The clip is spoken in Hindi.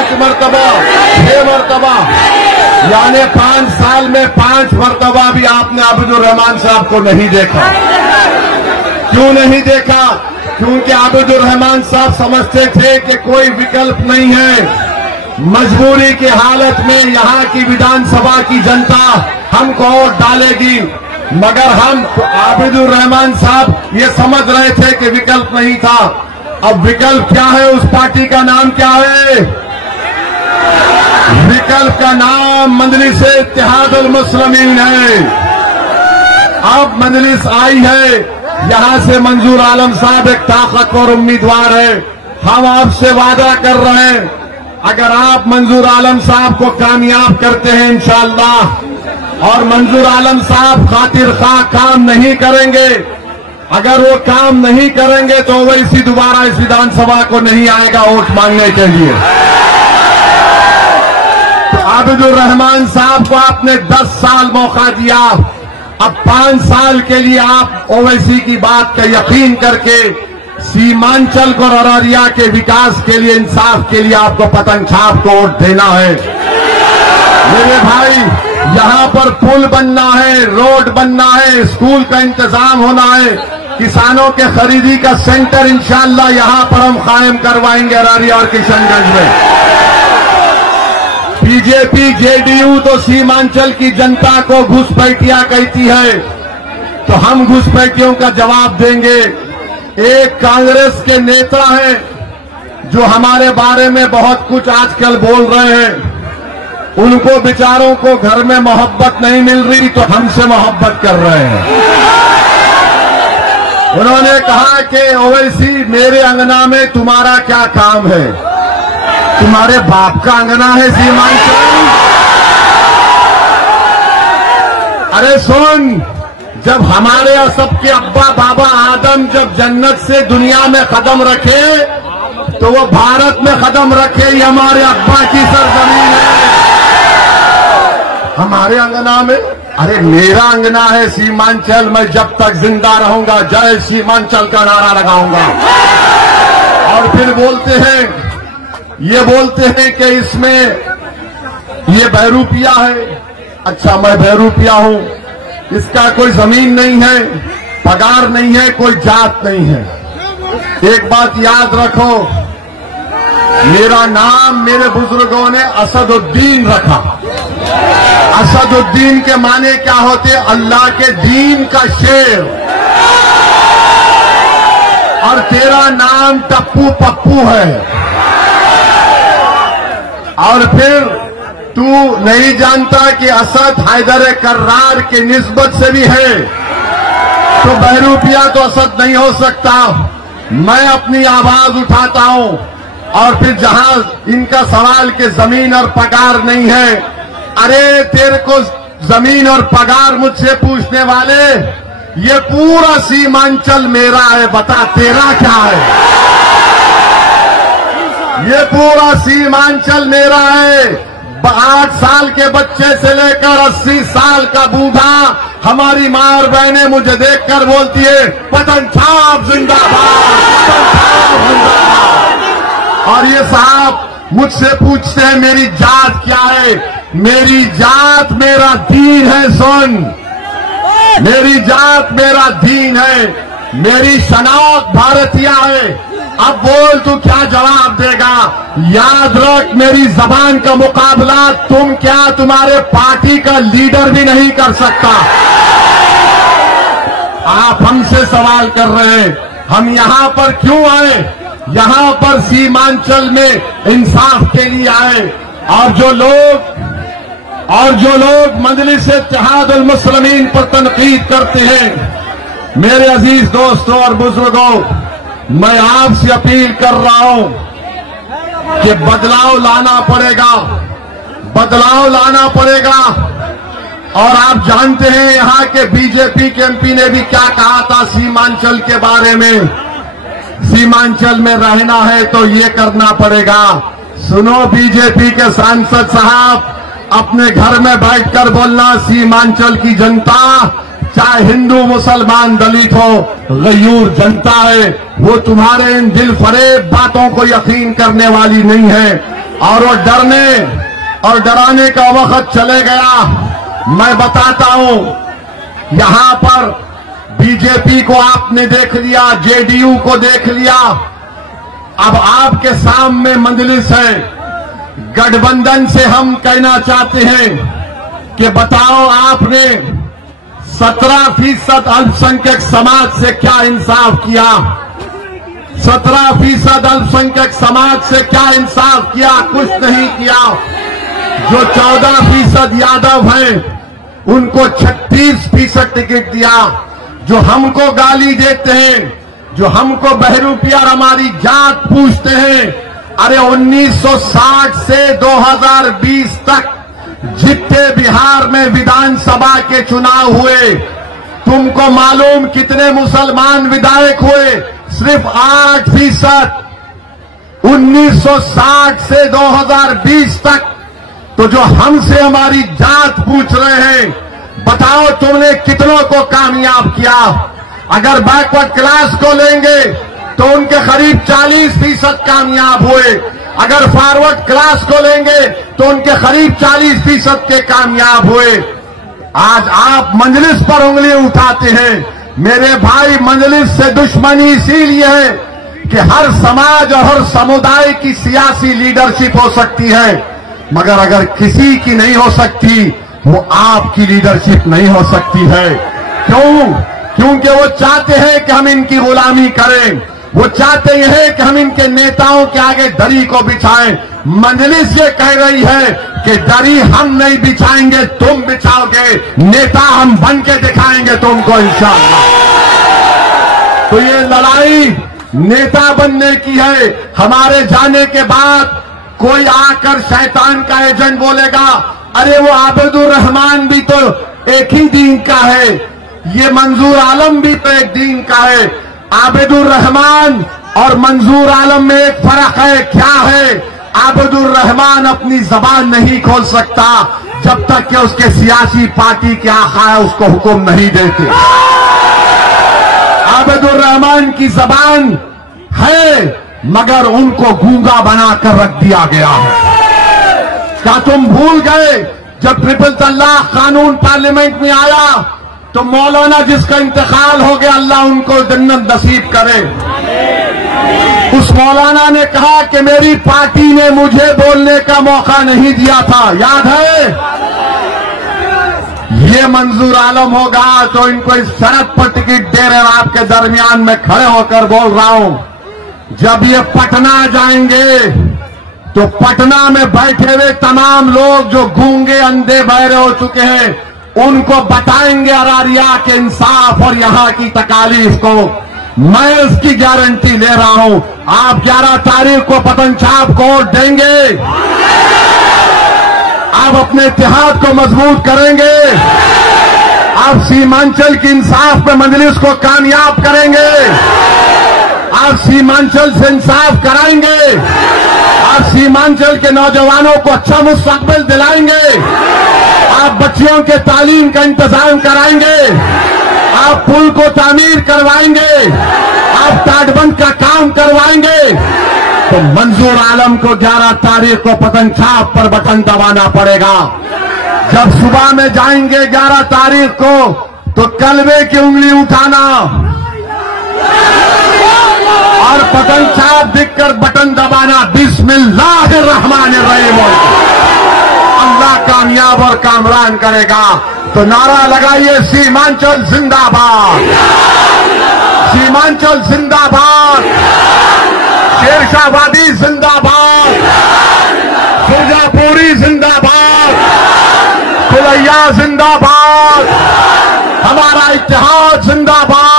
5 मरतबा, 6 मरतबा, यानी 5 साल में 5 मरतबा भी आपने आबिदुर रहमान साहब को नहीं देखा। क्यों नहीं देखा? क्योंकि आबिदुर रहमान साहब समझते थे कि कोई विकल्प नहीं है। मजबूरी की हालत में यहाँ की विधानसभा की जनता हमको वोट डालेगी, मगर हम आबिदुर रहमान साहब ये समझ रहे थे कि विकल्प नहीं था। अब विकल्प क्या है? उस पार्टी का नाम क्या है? विकल्प का नाम मजलिस-ए-इत्तेहादुल मुस्लिमीन है। अब मजलिस आई है, यहां से मंजूर आलम साहब एक ताकतवर उम्मीदवार है। हम आपसे वादा कर रहे हैं, अगर आप मंजूर आलम साहब को कामयाब करते हैं इंशाअल्लाह, और मंजूर आलम साहब खातिर खा काम नहीं करेंगे, अगर वो काम नहीं करेंगे तो वैसी दोबारा इस विधानसभा को नहीं आएगा वोट मांगने के लिए। तो आबिदुर रहमान साहब को आपने 10 साल मौका दिया, अब 5 साल के लिए आप ओवैसी की बात का यकीन करके सीमांचल को अररिया के विकास के लिए, इंसाफ के लिए आपको पतंग छाप को वोट देना है। मेरे भाई, यहाँ पर पुल बनना है, रोड बनना है, स्कूल का इंतजाम होना है, किसानों के खरीदी का सेंटर इंशाअल्लाह यहाँ पर हम कायम करवाएंगे अररिया और किशनगंज में। बीजेपी जेडीयू तो सीमांचल की जनता को घुसपैठिया कहती है, तो हम घुसपैठियों का जवाब देंगे। एक कांग्रेस के नेता हैं जो हमारे बारे में बहुत कुछ आजकल बोल रहे हैं, उनको बेचारों को घर में मोहब्बत नहीं मिल रही तो हमसे मोहब्बत कर रहे हैं। उन्होंने कहा कि ओवैसी मेरे अंगना में तुम्हारा क्या काम है? तुम्हारे बाप का अंगना है सीमांचल? अरे सुन, जब हमारे और सबके अब्बा बाबा आदम जब जन्नत से दुनिया में कदम रखे तो वो भारत में कदम रखे, ये हमारे अब्बा की सरजमीन है। हमारे अंगना में, अरे मेरा अंगना है सीमांचल, मैं जब तक जिंदा रहूंगा जय सीमांचल का नारा लगाऊंगा। और फिर बोलते हैं कि इसमें ये बहरूपिया है। अच्छा, मैं बहरूपिया हूं, इसका कोई जमीन नहीं है, पगार नहीं है, कोई जात नहीं है। एक बात याद रखो, मेरा नाम मेरे बुजुर्गों ने असदुद्दीन रखा। असदुद्दीन के माने क्या होते? अल्लाह के दीन का शेर। और तेरा नाम टप्पू पप्पू है, और फिर तू नहीं जानता कि असद हैदर कर्रार की निस्बत से भी है, तो बहरूपिया तो असद नहीं हो सकता। मैं अपनी आवाज उठाता हूं, और फिर जहां इनका सवाल के जमीन और पगार नहीं है, अरे तेरे को जमीन और पगार मुझसे पूछने वाले, ये पूरा सीमांचल मेरा है, बता तेरा क्या है? ये पूरा सीमांचल मेरा है। 8 साल के बच्चे से लेकर 80 साल का बूढ़ा, हमारी माँ और बहनें मुझे देखकर बोलती है पतंग छाप जिंदाबाद, पतंग छाप जिंदाबाद। और ये साहब मुझसे पूछते हैं मेरी जात क्या है? मेरी जात मेरा दीन है। सुन, मेरी जात मेरा दीन है, मेरी शनाख्त भारतीय है। अब बोल तू क्या जवाब देगा? याद रख, मेरी जबान का मुकाबला तुम क्या तुम्हारे पार्टी का लीडर भी नहीं कर सकता। आप हमसे सवाल कर रहे हैं, हम यहां पर क्यों आए? यहां पर सीमांचल में इंसाफ के लिए आए। और जो लोग मजलिस-ए-इत्तेहादुल मुस्लिमीन पर तनकीद करते हैं, मेरे अजीज दोस्तों और बुजुर्गों, मैं आपसे अपील कर रहा हूं कि बदलाव लाना पड़ेगा, बदलाव लाना पड़ेगा। और आप जानते हैं यहां के बीजेपी के एमपी ने भी क्या कहा था सीमांचल के बारे में। सीमांचल में रहना है तो ये करना पड़ेगा। सुनो बीजेपी के सांसद साहब, अपने घर में बैठकर बोलना, सीमांचल की जनता चाहे हिंदू मुसलमान दलित हो, गयूर जनता है, वो तुम्हारे इन दिल फरेब बातों को यकीन करने वाली नहीं है। और वो डरने और डराने का वक्त चले गया। मैं बताता हूं, यहां पर बीजेपी को आपने देख लिया, जेडीयू को देख लिया, अब आपके सामने मंजलिस है। गठबंधन से हम कहना चाहते हैं कि बताओ आपने 17% अल्पसंख्यक समाज से क्या इंसाफ किया? 17% अल्पसंख्यक समाज से क्या इंसाफ किया? कुछ नहीं किया। जो 14% यादव हैं उनको 36% टिकट दिया। जो हमको गाली देते हैं, जो हमको बहरूपिया और हमारी जात पूछते हैं, अरे 1960 से 2020 तक जितने बिहार में विधानसभा के चुनाव हुए, तुमको मालूम कितने मुसलमान विधायक हुए? सिर्फ 8%। 1960 से 2020 तक तो जो हमसे हमारी जात पूछ रहे हैं, बताओ तुमने कितनों को कामयाब किया? अगर बैकवर्ड क्लास को लेंगे तो उनके करीब 40% कामयाब हुए। अगर फॉरवर्ड क्लास को लेंगे तो उनके करीब 40% के कामयाब हुए। आज आप मंजलिस पर उंगली उठाते हैं। मेरे भाई, मंजलिस से दुश्मनी इसीलिए है कि हर समाज और हर समुदाय की सियासी लीडरशिप हो सकती है, मगर अगर किसी की नहीं हो सकती, वो आपकी लीडरशिप नहीं हो सकती है। क्यों? क्योंकि वो चाहते हैं कि हम इनकी गुलामी करें। वो चाहते हैं कि हम इनके नेताओं के आगे दरी को बिछाएं। मंजलिस ये कह रही है कि दरी हम नहीं बिछाएंगे, तुम बिछाओगे। नेता हम बन के दिखाएंगे तुमको इंशाअल्लाह। तो ये लड़ाई नेता बनने की है। हमारे जाने के बाद कोई आकर शैतान का एजेंट बोलेगा, अरे वो आबिदुर रहमान भी तो एक ही दीन का है, ये मंजूर आलम भी तो एक दीन का है। आबिदुर रहमान और मंजूर आलम में एक फर्क है। क्या है? आबिदुर रहमान अपनी जबान नहीं खोल सकता जब तक कि उसके सियासी पार्टी के आका उसको हुक्म नहीं देते। आबिदुर रहमान की जबान है, मगर उनको गूंगा बनाकर रख दिया गया है। क्या तुम भूल गए जब ट्रिपल तलाक कानून पार्लियामेंट में आया तो मौलाना जिसका इंतकाल हो गया, अल्लाह उनको जन्नत नसीब करे, उस मौलाना ने कहा कि मेरी पार्टी ने मुझे बोलने का मौका नहीं दिया था, याद है? ये मंजूर आलम होगा तो इनको इस शर्त पर टिकट दे रहे। आपके दरमियान में खड़े होकर बोल रहा हूं, जब ये पटना जाएंगे तो पटना में बैठे हुए तमाम लोग जो गूंगे अंधे बहरे हो चुके हैं, उनको बताएंगे अरारिया के इंसाफ और यहां की तकालीफ को। मैं इसकी गारंटी ले रहा हूं। आप 11 तारीख को पतन छाप को वोट देंगे, आप अपने इत्तेहाद को मजबूत करेंगे, आप सीमांचल की इंसाफ में मजलिस को कामयाब करेंगे, आप सीमांचल से इंसाफ कराएंगे, आप सीमांचल के नौजवानों को अच्छा मुस्तकबिल दिलाएंगे, आप बच्चियों के तालीम का इंतजाम कराएंगे, आप पुल को तामीर करवाएंगे, आप ताटबंद का काम करवाएंगे। तो मंजूर आलम को 11 तारीख को पतन छाप पर बटन दबाना पड़ेगा। जब सुबह में जाएंगे 11 तारीख को तो कलवे की उंगली उठाना और पतन छाप दिखकर बटन दबाना। बिस्मिल्लाहिर्रहमानिर्रहीम। अल्लाह कामयाब और कामरान करेगा। तो नारा लगाइए, सीमांचल जिंदाबाद, सीमांचल जिंदाबाद, शेरशाहवादी जिंदाबाद, सुरजापुरी जिंदाबाद, खुलैया जिंदाबाद, हमारा इत्तेहाद जिंदाबाद।